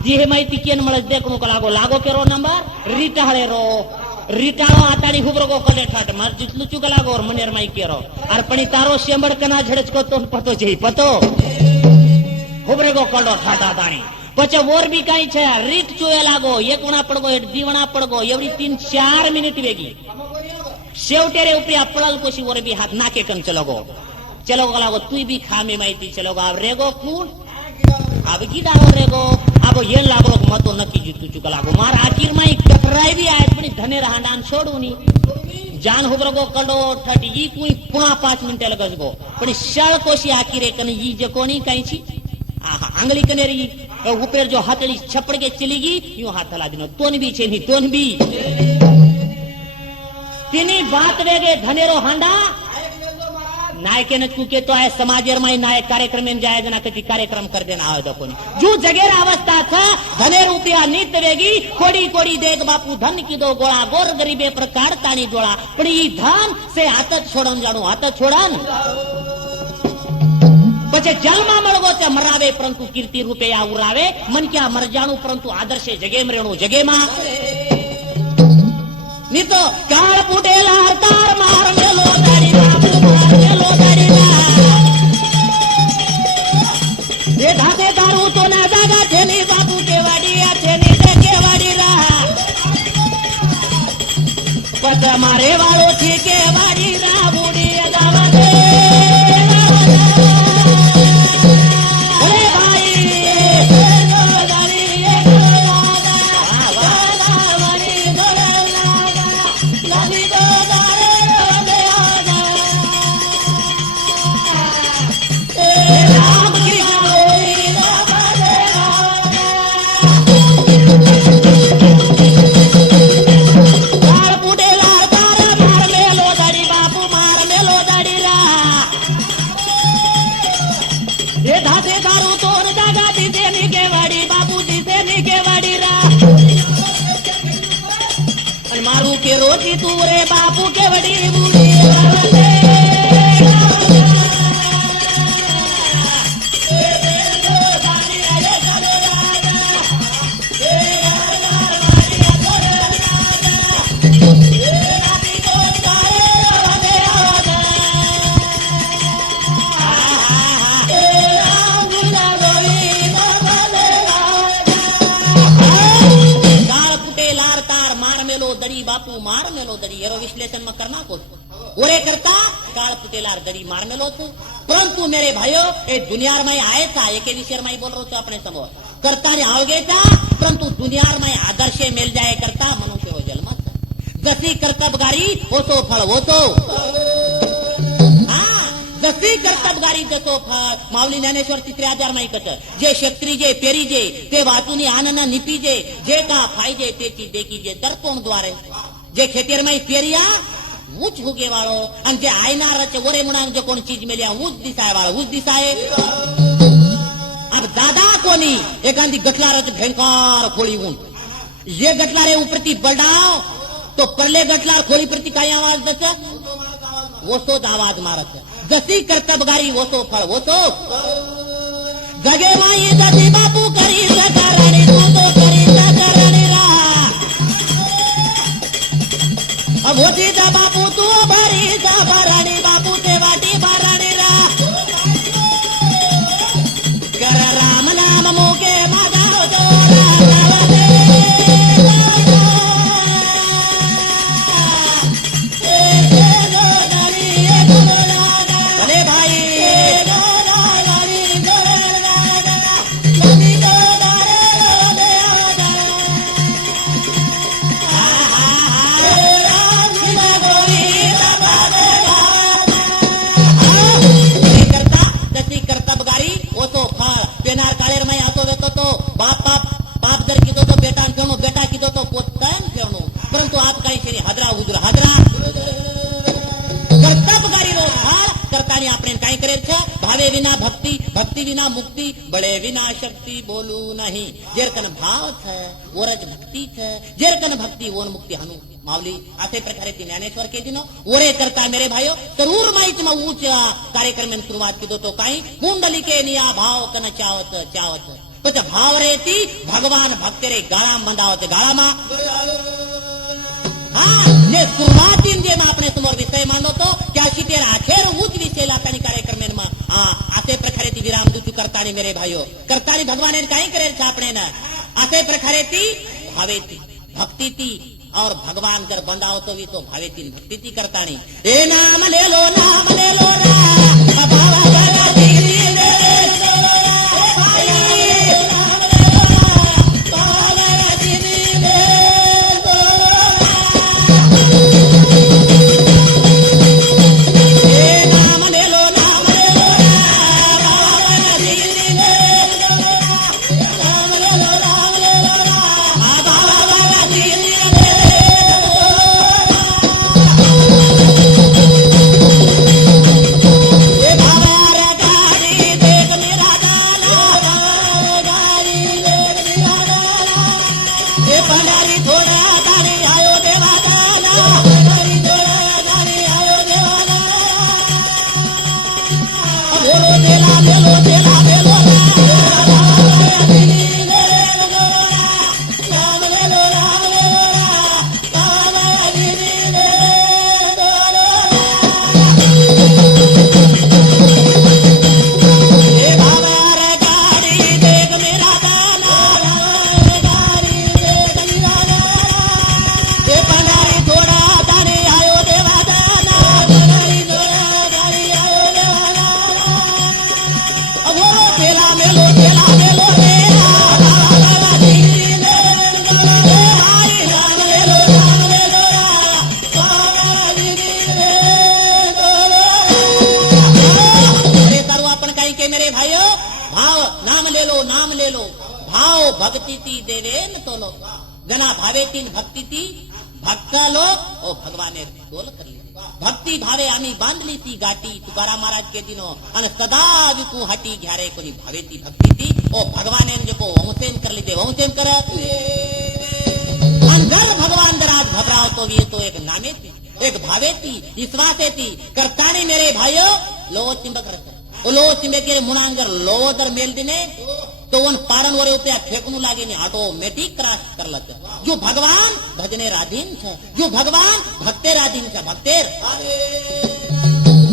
जी माहिती केन मळस देखणू का लागो केरो नंबर रिटाळे रो रिटाळो आतानी हुबरो को कले ठाट मार जितलू चुका लागो मनेर माई केरो अर्पणी तारो शेंबड कना झडच को तो पतो छे पतो हुबरे को कलो ठाटा ताणी पछे वोर बी काई छे રીટ ચોએ લાગો એકવણા પડગો એટ દીવણા પડગો એવડી 3-4 મિનિટ વેગી शेवटे रे उपरी अपळल कोशी वर बी हाथ नाके कन चलोगो लागो तू बी खामे माहिती चलोगो अब रेगो कूण अब गिडाळो रेगो अब येन लागो मतो नक्की जीतू चुका लागो मार आखिर माई टकराई बी आयत पण धनेर हांडान छोडूनी जान हुबरगो कलो ठटी ई कुई पुना 5 मिनिट लगसगो पण शाळ कोशी आखिर कन ई जे कोणी काई छी आहा आंगली कनेरी ऊपर जो हथेली छपड़ के चलेगी यूं हाथ हला दिनो तोन भी छे नहीं तोन भी तिनी बात वेगे धनेरो हांडा नायके न चुके तो आए समाजेर माई नायक कार्यक्रम में जाए जना कति कार्यक्रम कर देना आवे तो कोनी जो जगेर अवस्था था धनेर रुपया नित वेगी कोड़ी कोड़ी देख बापू धन की दो गोळा गोर गरीबे पर काढतानी डोळा पण ई धन से हाथ छोड़न जाणो हाथ छोड़न पछे जलमा मळगो ते मरावे परंतु कीर्ति रूपे या उरावे मन क्या मर जाणू परंतु आदर्शे जगे मरेणू जगे मा नी तो काळ फुटेला तार मार मेलो दाडी बापू मार मेलो दाडी ना ये धाते दारू तो ना जागा थेनी बापू के वाडी या थेनी के वाडी रा पत मारे वाळो थी के वाडी रा बुडी गावा दे के रोटी तू रे बापू के बड़ी बूढ़ी बापू मार मेलो दड़ी एरो विश्लेषण में करना को ओरे करता काळ पुटेलार दरी मारमेलो છું परंतु मेरे भाइयों ए दुनिया में आए था एक विषय में बोल रहा हूँ अपने समोर करता ने आओगे था परंतु दुनिया में आदर्श मिल जाए करता मनुष्य हो जन्म जसी कर्तबगारी हो तो फल हो तो जसी कर्तबगारी जसो फळ माऊली ज्ञानेश्वर 3000 माई कच जे क्षत्रिजे पेरीजे ते वाचूनी आनंद निपीजे जे का फायजे तेची देखीजे दर्पण द्वारे जे खेतीर माई पेरिया ऊंच हुगे वाळो आणि जे आयनार चे वरे म्हणा जे कोण चीज मेलिया ऊंच दिसाय वाळो ऊंच दिसाय अब दादा कोणी एखादी गटलारच भयंकर खोळी ऊन ये गटलारे उपरती बडाव तो परले गटलार खोळी प्रती काय आवाज दच वसोच आवाज मारत जसी कर्तबगारी वसो फळ वसो जगे माई जसी बापू करी सकारणी तू तो करी सकारणी रा अब होती जा बापू तू भरी जा भराणी बापू ते वाटी भराणी रा कर राम नाम मुके माझा जो परंतु आप काही शरी हदरा उजरा हदरा कर्तबगारी रो फाळ करतानी आपण काय करेल छ भावे विना भक्ति भक्ति विना मुक्ति बळे विना शक्ति बोलू नहीं जेरकन भाव छ ओरज भक्ति छ जेरकन भक्ति ओन मुक्ति हनु माऊली असे प्रकारे ती ज्ञानेश्वर के दिनो ओरे करता मेरे भाइयों तरूर माईच मा ऊंच कार्यक्रम में शुरुआत की दो तो काही कुंडली के निया भाव कन चावत चावत तो भाव रेती भगवान भक्त रे गाळा बंधावत गाळा मा ने सुरुवातीन जे આપણે समोर विषय मांडलो तो त्याशी ते अखेर उच्च विषय लातानी कार्यक्रम में असे प्रकारे ती विराम दुचू करतानी मेरे भाइयों करतानी भगवान ने काय करेल छ આપણે ना असे प्रकारे ती भावेती भक्ति ती और भगवान जर बंधाव तो भी तो भावेती भक्ति ती करतानी ए नाम ले लो रा बाबा बाबा दी भक्ति ती देवे न तो लो जना भावे तीन भक्ति ती भक्त लोक ओ भगवान ने तोल कर ली भक्ति भावे आम्ही बांधली ती गाठी तुकाराम महाराज के दिनो आणि सदा विकू हटी घ्यारे कोणी भावे ती भक्ति ती ओ भगवान ने जो वंशेन कर लीजे वंशेन कर अंदर भगवान दराज घबराव तो भी तो एक नामे थी एक भावे थी विश्वास थी करताने मेरे भाइयों लो चिंबक रख लो चिंबक के मुनांगर लो दर मेल दिने तो वन पारण वरे उपया फेकनु लागे ने ऑटोमेटिक क्रॉस करला जो भगवान भजने राधीन छ जो भगवान भक्ते राधीन छ भक्तेर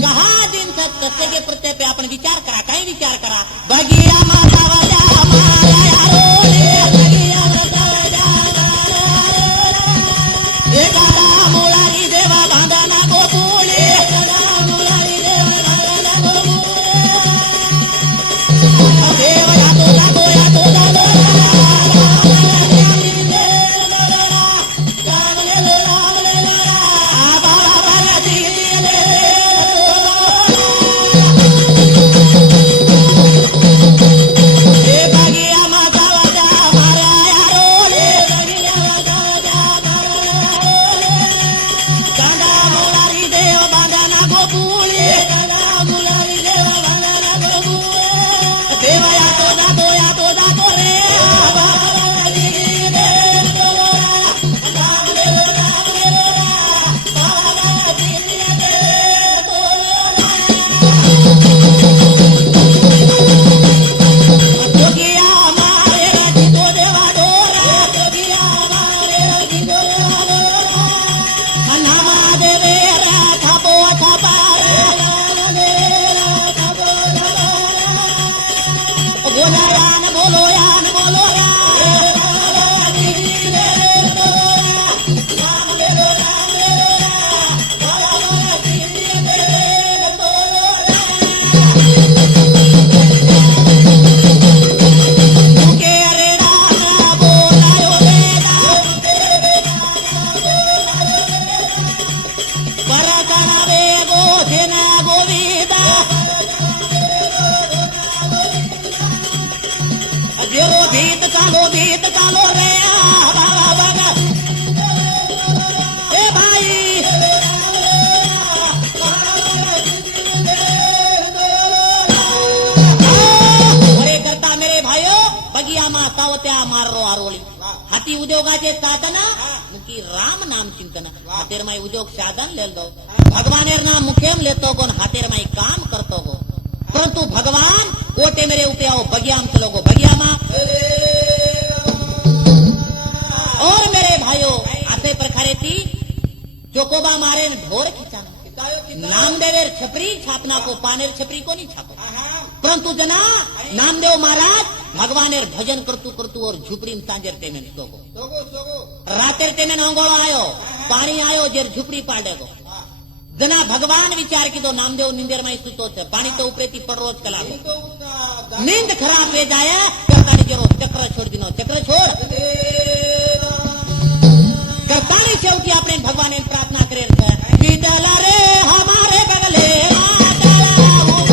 कहा दिन छ कसे के प्रत्यय पे आपण विचार करा काही विचार करा भगिया माता वाल्या माया यारो रे भगिया माता वाल्या एका मोळानी देवा बांधना गोपुळे आरोळी हाती उद्योगाचे साधन मुकी राम नाम चिंतन हातेर माई उद्योग साधन ले दो भगवानेर नाम मुखेम लेतो गो हातेर माई काम करतो गो परंतु भगवान कोटे मेरे उपयाओ बगियाम चलो गो बगियामा और मेरे भाइयों आते प्रकारे ती चोकोबा मारे ढोर खिंचाना नामदेवेर छपरी छापना को पानेर छपरी को नहीं छापो परंतु जना नामदेव महाराज भगवानेर भजन करतु करतु और झुपड़ी में सांजेर तेमेन सोगो रातेर तेमेन अंगोळो आयो पाणी आयो जेर झुपड़ी पाडे गो जना भगवान विचार की दो नामदेव निंदेर में सुतो छे पाणी तो उपरेती पर रोज कलाको नींद खराब वे जाया करतानी जेरो चक्र छोड़ दिनो चक्र छोड़ करतानी शेवटी આપણે ભગવાનને પ્રાર્થના કરેલ છે વિઠ્ઠલ રે હમારે બગલે માતાળા ઉભો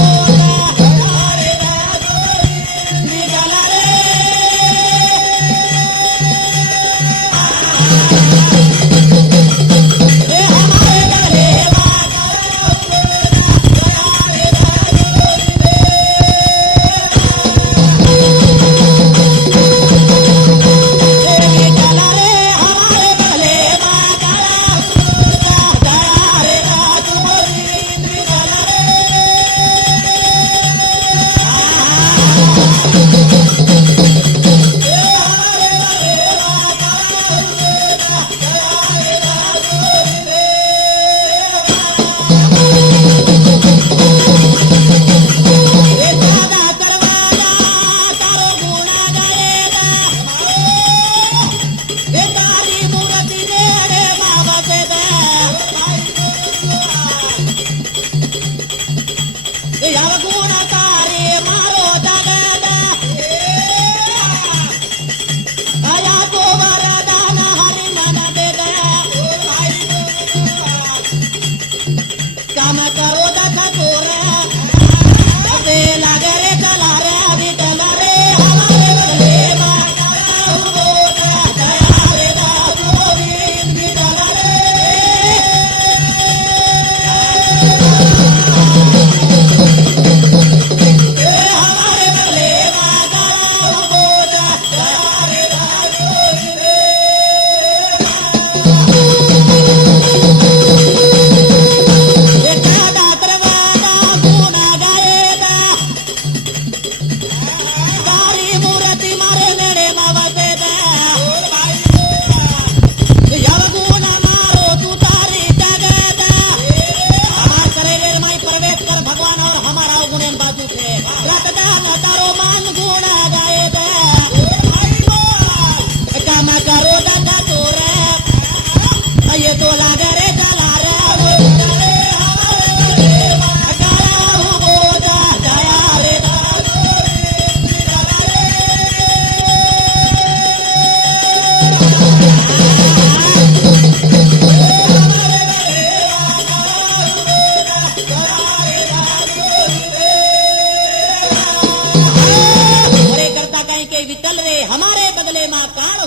રે વિઠ્ઠલ રે એ હમારે બગલે માતાળા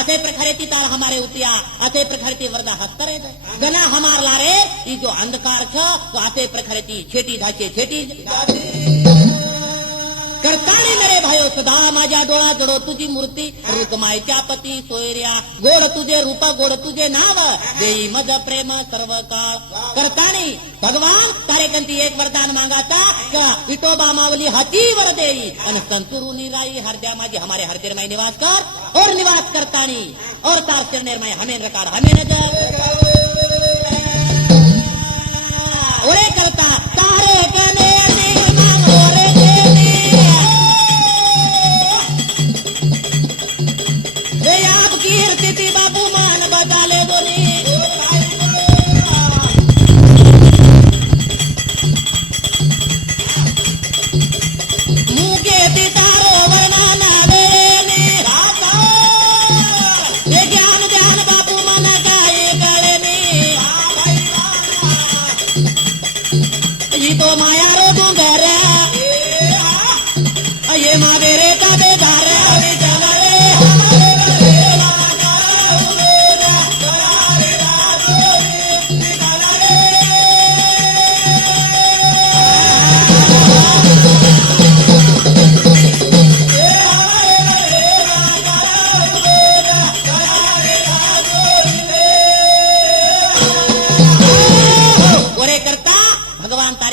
असे प्रकारे ती तार हमारे उतिया असे प्रकारे ती वरदा हक करे गना हमार लारे ई जो अंधकार छ तो असे प्रकारे ती छेटी धाचे छेटी करतानी मेरे भाइयों सदा माझ्या डोळा जडो तुझी मूर्ती रुकमाईच्या पती सोयर्या गोड तुझे रूप गोड तुझे नाव देई मज प्रेम सर्व काळ करतानी भगवान तारेकंती एक वरदान मांगाता का विठोबा मावली हाती वर देई अन संतुरु निराई हरद्या माझी हमारे हरदेर माई निवास कर और निवास करतानी और तार सिरनेर माई हमें रकार हमें नजर ओरे करता तारे कने कीर्ति बाबू मान बता ले दोनी मुके तितारो वर्णना वेने ये ज्ञान ध्यान बाबू मन काय गळे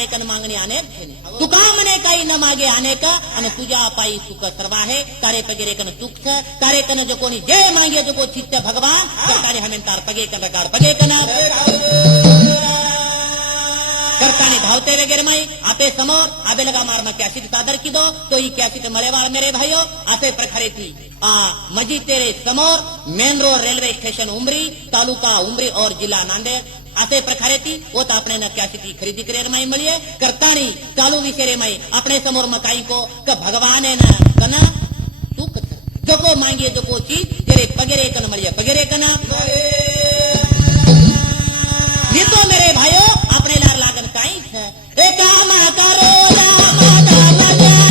कन मागणी अनेक छे तुका मने काही न मागे अनेक आणि तुझ्या पायी सुख सर्व आहे तारे पगेरे कन तुख छ तारे कन जो कोणी जे मागे जो को चित्त भगवान करताने हमें तार पगे कन रगार पगे कन करताने धावते वगैरे माई आपे समोर आबे लगा मार में कैसेट सादर की दो तो ही कैसेट मलेवाड़ मेरे भाइयों आसे प्रकारे थी मजी तेरे समोर main road railway station Umri taluka Umri और जिल्हा नांदेड असे प्रकारे ती वो तो अपने न कैसेट खरीदी करे माई मिलिए करतानी चालू विषय माई अपने समोर मकाई को क भगवान है न कना दुख जो को मांगिए जो को चीज तेरे पगेरे कन मलिए पगेरे कना ये तो मेरे भाइयों अपने लार लागन काई है ए काम करो राम दान जाना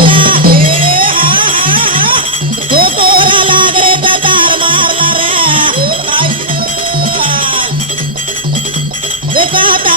तो तोरा लाग रे तार मार ला रे ए कहता